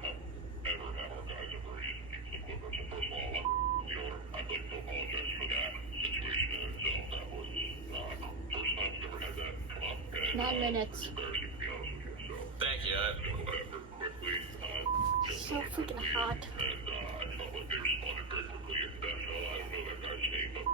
ever have our guys ever use people's equipment. So first of all, the owner, I'd like to apologize for that situation in itself. That was first time we've ever had that come up. And, 9 minutes. It's embarrassing to be honest with you. So Thank you. know that very quickly. So freaking hot. And I felt like they responded very quickly. And that fellow, I don't know that guy's name, but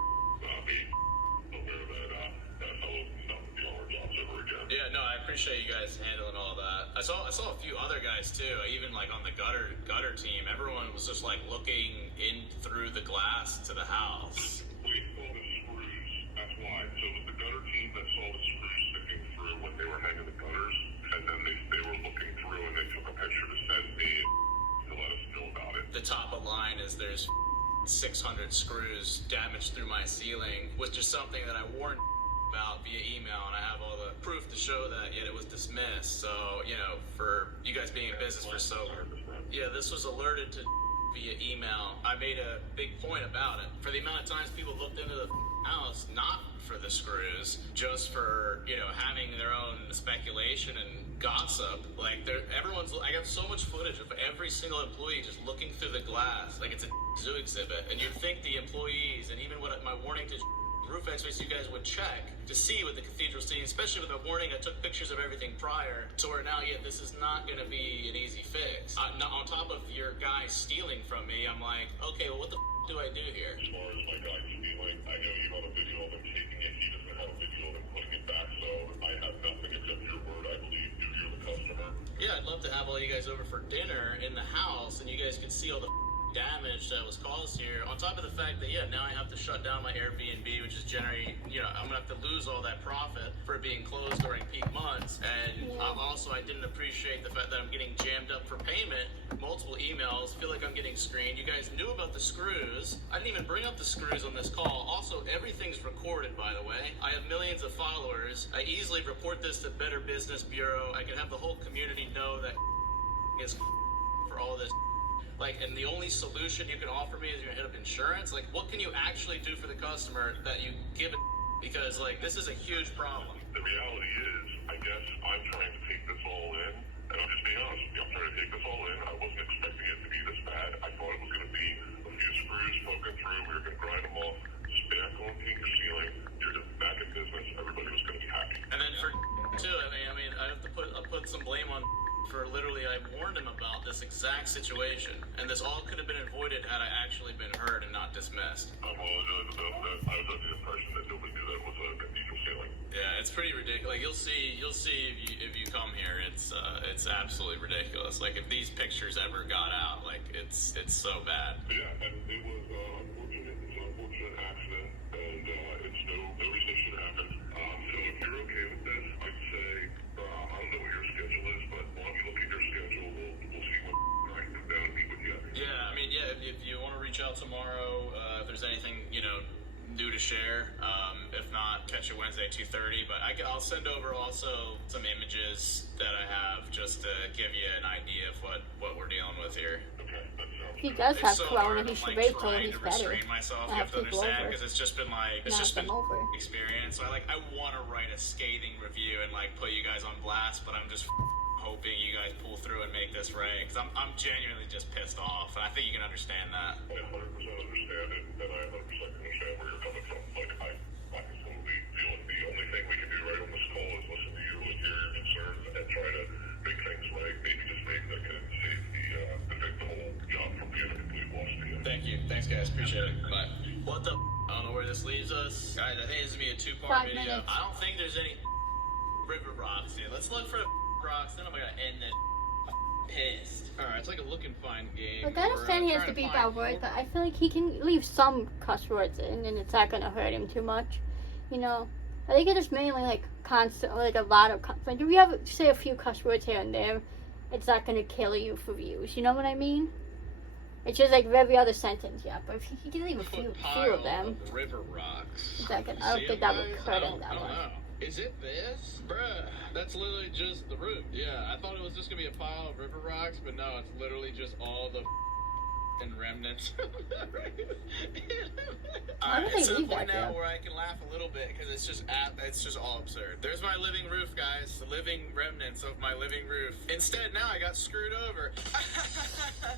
made aware that that fellow not to be on our jobs ever again. Yeah, no, I appreciate you guys handling all that. I saw a few other guys too, even like on the gutter team. Everyone was just like looking in through the glass to the house. We saw the screws. That's why. So it was the gutter team that saw the screws sticking through when they were hanging the gutters, and then they were looking through and they took a picture to send me to let us know about it. The top of line is there's 600 screws damaged through my ceiling, which is something that I warned about via email, and I have all the proof to show that, yet it was dismissed. So, for you guys being in business for so long. Yeah, this was alerted to via email. I made a big point about it. For the amount of times people looked into the house, not for the screws, just for, having their own speculation and gossip. Like, I got so much footage of every single employee just looking through the glass, like it's a zoo exhibit. And you'd think the employees, and even what my warning to roof experts, you guys would check to see what the cathedral's seeing, especially with the warning. I took pictures of everything prior to where now, this is not going to be an easy fix. On top of your guy stealing from me, I'm like, okay, well, what the do I do here? As far as my guy stealing, I know you have a video of him taking it. He doesn't have a video of him putting it back, so I have nothing except your word. I believe you're the customer. Yeah, I'd love to have all you guys over for dinner in the house, and you guys could see all the damage that was caused here, on top of the fact that, yeah, now I have to shut down my Airbnb, which is generating, I'm gonna have to lose all that profit for being closed during peak months. And I didn't appreciate the fact that I'm getting jammed up for payment, multiple emails, feel like I'm getting screened. You guys knew about the screws. I didn't even bring up the screws on this call. Also, everything's recorded, by the way. I have millions of followers. I easily report this to Better Business Bureau. I can have the whole community know that is for all this. Like, and the only solution you can offer me is you're gonna hit up insurance. Like, what can you actually do for the customer that you give it? Because, like, this is a huge problem. The reality is, I guess I'm trying to take this all in, and I'm just being honest with you. I'm trying to take this all in. I wasn't expecting it to be this bad. I thought it was going to be a few screws poking through. We were going to grind them off, back on paint your ceiling. You're just back in business. Everybody was going to be happy. And then for too, I mean, I have to put some blame on for literally, I warned him about this exact situation, and this all could have been avoided had I actually been heard and not dismissed. I apologize about that. I was under the impression that nobody knew that was a cathedral ceiling. Yeah, it's pretty ridiculous. Like, you'll see if you come here, it's absolutely ridiculous. Like, if these pictures ever got out, like, it's so bad. Yeah, and it was unfortunate. It's an unfortunate accident, and it's no reason it should happen. So if you're okay with this, I'd say I don't know what your schedule is, but why don't you look at your schedule? We'll see what I can come down and meet with you. Yeah, I mean, yeah, if you want to reach out tomorrow, if there's anything, new to share. If not, catch you Wednesday 2:30. But I'll send over also some images that I have just to give you an idea of what we're dealing with here. Okay, that sounds He does have So corona. hard, He I'm, should like, wait till trying he's to better. restrain myself. You I have to have people understand over. because it's just been like Knock them over. experience. So I want to write a scathing review and like put you guys on blast, but I'm just hoping you guys pull through and make this right because I'm genuinely just pissed off, and I think you can understand that. I 100% understand it, and I 100% understand where you're coming from. Like, I absolutely feel it. The only thing we can do right on this call is listen to you and hear your concerns and try to make things right. Maybe just things that can save the whole job from being a complete loss to you. Thank you. Thanks, guys. Appreciate it. Bye. What the? I don't know where this leaves us. Guys, I think this is going to be a 2-part 5 video. minutes. I don't think there's any river rocks here. Let's look for the rocks, then I'm going to end this pissed. Alright, it's like a look and find game. Like, I understand he has to beep out words, but I feel like he can leave some cuss words in and it's not gonna hurt him too much. I think it is mainly like constant, like a lot of, like if you have, say, a few cuss words here and there, it's not gonna kill you for views. You know what I mean? It's just like every other sentence, yeah. But if he can leave a few of them, River rocks. I don't think that would hurt him that much. Is it this? Bruh, that's literally just the roof. Yeah, I thought it was just gonna be a pile of river rocks, but no, it's literally just all the and remnants. Alright, it's to the point now where I can laugh a little bit because it's just all absurd. There's my living roof, guys. The living remnants of my living roof. Instead, now I got screwed over.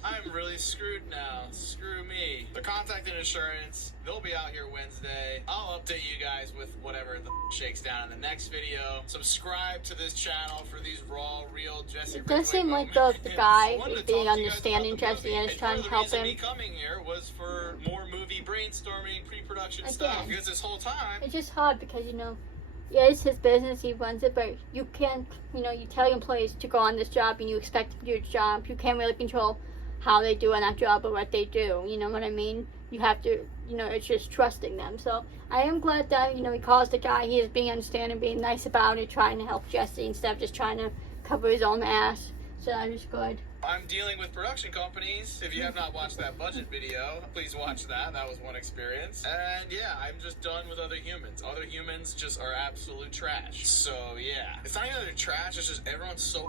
I'm really screwed now. Screw me. The contact and insurance, they'll be out here Wednesday. I'll update you guys with whatever the shakes down in the next video. Subscribe to this channel for these raw, real Jesse. It does seem like the guy is being understanding Jesse and is trying to help him. Me coming here was for more movie brainstorming, pre-production stuff. Because this whole time, it's just hard because yeah, it's his business, he runs it, but you can't, you tell your employees to go on this job and you expect them to do your job. You can't really control how they do on that job or what they do. You know what I mean? You have to, it's just trusting them. So I am glad that he calls the guy. He is being understanding, being nice about it, trying to help Jesse instead of just trying to cover his own ass. So that is good. I'm dealing with production companies. If you have not watched that budget video, please watch that. That was one experience. And yeah, I'm just done with other humans. Other humans just are absolute trash. So yeah, it's not even that they're trash, it's just everyone's so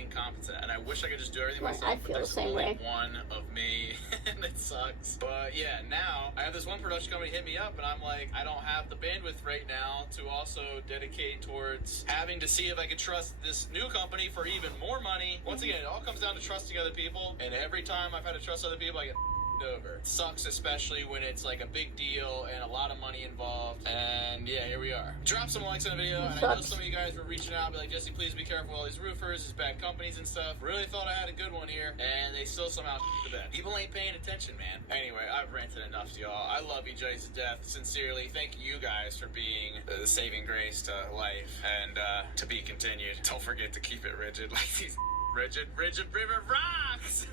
incompetent, and I wish I could just do everything myself. I feel but the same only way. one of me, and it sucks. But yeah, now I have this one production company hit me up, and I'm like, I don't have the bandwidth right now to also dedicate towards having to see if I could trust this new company for even more money. Once again, it all comes down to trusting other people, and every time I've had to trust other people, I get over. It sucks, especially when it's like a big deal and a lot of money involved. And yeah, here we are. Drop some likes on the video. And I know some of you guys were reaching out, be like, Jesse, please be careful with all these roofers, these bad companies and stuff. Really thought I had a good one here, and they still somehow the bed. People ain't paying attention, man. Anyway, I've ranted enough to y'all. I love you guys to death. Sincerely, thank you guys for being the saving grace to life and to be continued. Don't forget to keep it rigid like these Rigid River rocks!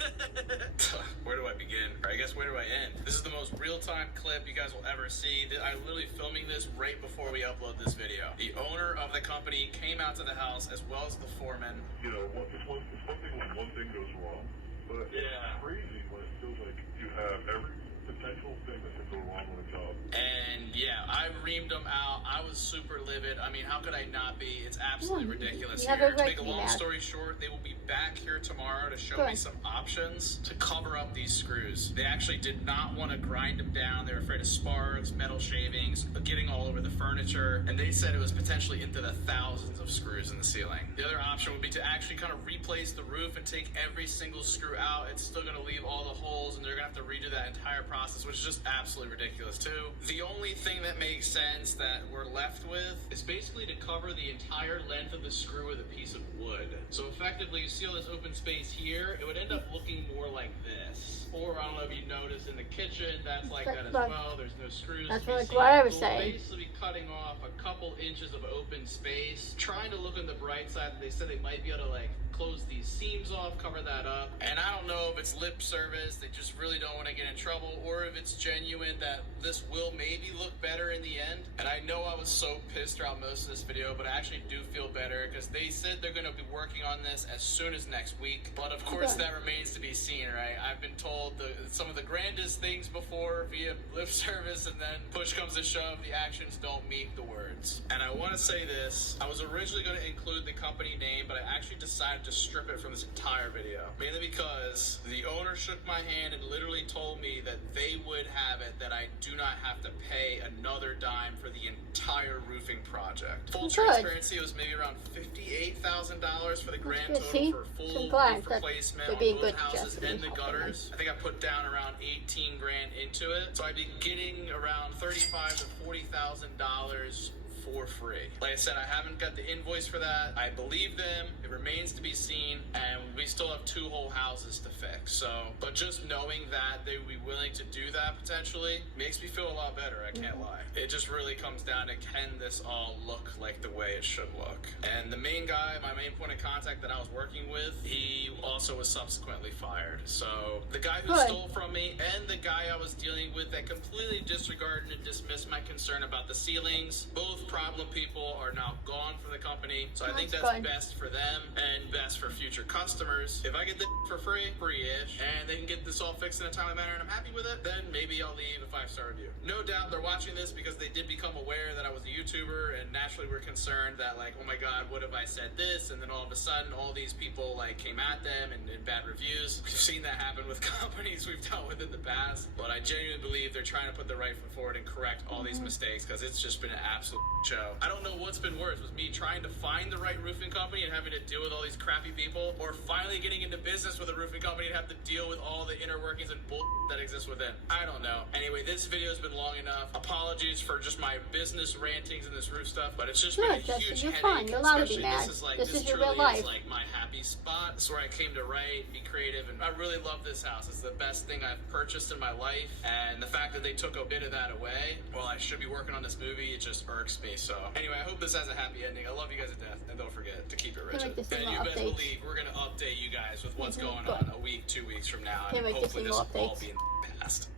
Where do I begin? Or I guess where do I end? This is the most real-time clip you guys will ever see. I'm literally filming this right before we upload this video. The owner of the company came out to the house as well as the foreman. You know, it's one thing when one thing goes wrong, but Yeah. it's crazy when it feels like you have every potential thing that could go wrong on a job. And yeah, I reamed them out. I was super livid. I mean, how could I not be? It's absolutely ridiculous you have here. a To right make a to be long mad. story short, they will be back here tomorrow to show me Good. some options to cover up these screws. They actually did not want to grind them down. They were afraid of sparks, metal shavings, getting all over the furniture. And they said it was potentially into the thousands of screws in the ceiling. The other option would be to actually kind of replace the roof and take every single screw out. It's still going to leave all the holes, and they're going to have to redo that entire process, which is just absolutely ridiculous too. The only thing that makes sense that we're left with is basically to cover the entire length of the screw with a piece of wood. So effectively, you see all this open space here, it would end up looking more like this. Or I don't know if you notice in the kitchen, that's like that as well. There's no screws. That's to be what seen. I was So saying. we'll basically be cutting off a couple inches of open space, trying to look on the bright side. They said they might be able to like close these seams off, cover that up. And I don't know if it's lip service, they just really don't want to get in trouble, or if it's genuine that this will maybe look better in the end. And I know I was so pissed throughout most of this video, but I actually do feel better because they said they're going to be working on this as soon as next week. But of course, that remains to be seen, right? I've been told some of the grandest things before via lip service, and then push comes to shove, the actions don't meet the words. And I want to say this, I was originally going to include the company name, but I actually decided to strip it from this entire video. Mainly because the owner shook my hand and literally told me that they would have it, that I do not have to pay another dime for the entire roofing project. Full transparency, it was maybe around $58,000 for the grand total See? for full So glad roof that replacement they're on being both good to houses Jesse. and the gutters. I think I put down around 18 grand into it. So I'd be getting around $35,000 to $40,000 for free. Like I said, I haven't got the invoice for that. I believe them. It remains to be seen, and we still have 2 whole houses to fix. So, but just knowing that they would be willing to do that potentially makes me feel a lot better. I can't lie. It just really comes down to, can this all look like the way it should look? And the main guy, my main point of contact that I was working with, he also was subsequently fired. So the guy who stole from me and the guy I was dealing with that completely disregarded and dismissed my concern about the ceilings, both problem people are now gone from the company. So I think that's best for them and best for future customers. If I get this for free-ish, and they can get this all fixed in a timely manner and I'm happy with it, then maybe I'll leave a 5-star review. No doubt they're watching this because they did become aware that I was a YouTuber, and naturally we're concerned that like, oh my god, what if I said this? And then all of a sudden all these people like came at them and bad reviews. We've seen that happen with companies we've dealt with in the past, but I genuinely believe they're trying to put the right foot forward and correct all these mistakes, because it's just been an absolute show. I don't know what's been worse, was me trying to find the right roofing company and having to deal with all these crappy people, or finally getting into business with a roofing company and have to deal with all the inner workings and bull that exists within. I don't know. Anyway, this video has been long enough. Apologies for just my business rantings and this roof stuff, but it's just been a huge you're headache. fine. You're allowed to be Especially mad. this is your truly real life. is like my happy spot. This is where I came to write, be creative, and I really love this house. It's the best thing I've purchased in my life, and the fact that they took a bit of that away while I should be working on this movie, it just irks me. So anyway, I hope this has a happy ending. I love you guys to death, and don't forget to keep it rigid. And you best believe we're going to update you guys with what's going on a week, 2 weeks from now, and hopefully this will all be in the past.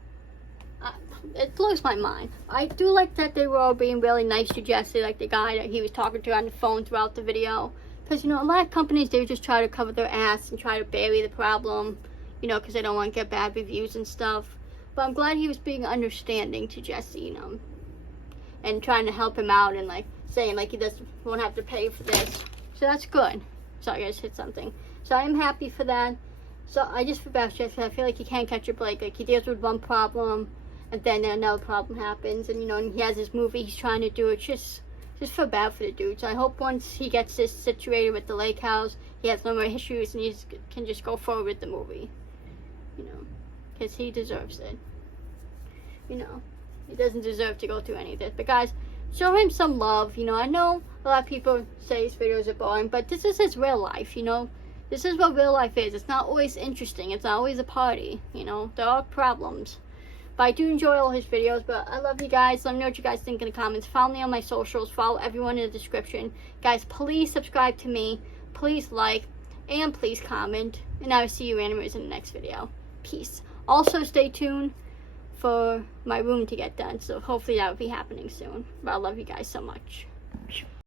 It blows my mind. I do like that they were all being really nice to Jesse, like the guy that he was talking to on the phone throughout the video. Because, you know, a lot of companies, they just try to cover their ass and try to bury the problem, you know, because they don't want to get bad reviews and stuff. But I'm glad he was being understanding to Jesse, you know, and trying to help him out and, like, saying, like, he won't have to pay for this. So that's good. Sorry, I just hit something. So I am happy for that. So I just feel bad for Jesse. I feel like he can't catch a break. Like, he deals with one problem, and then another problem happens, and, you know, and he has this movie he's trying to do. It's just feel bad for the dude. So I hope once he gets this situated with the LakeHouse, he has no more issues, and he can just go forward with the movie, you know, because he deserves it. You know, he doesn't deserve to go through any of this. But guys, show him some love. You know, I know a lot of people say his videos are boring, but this is his real life, you know. This is what real life is. It's not always interesting. It's not always a party, you know. There are problems. But I do enjoy all his videos. But I love you guys. Let me know what you guys think in the comments. Follow me on my socials. Follow everyone in the description. Guys, please subscribe to me. Please like. and please comment. And I will see you animators in the next video. Peace. Also, stay tuned for my room to get done. So hopefully that will be happening soon. But I love you guys so much.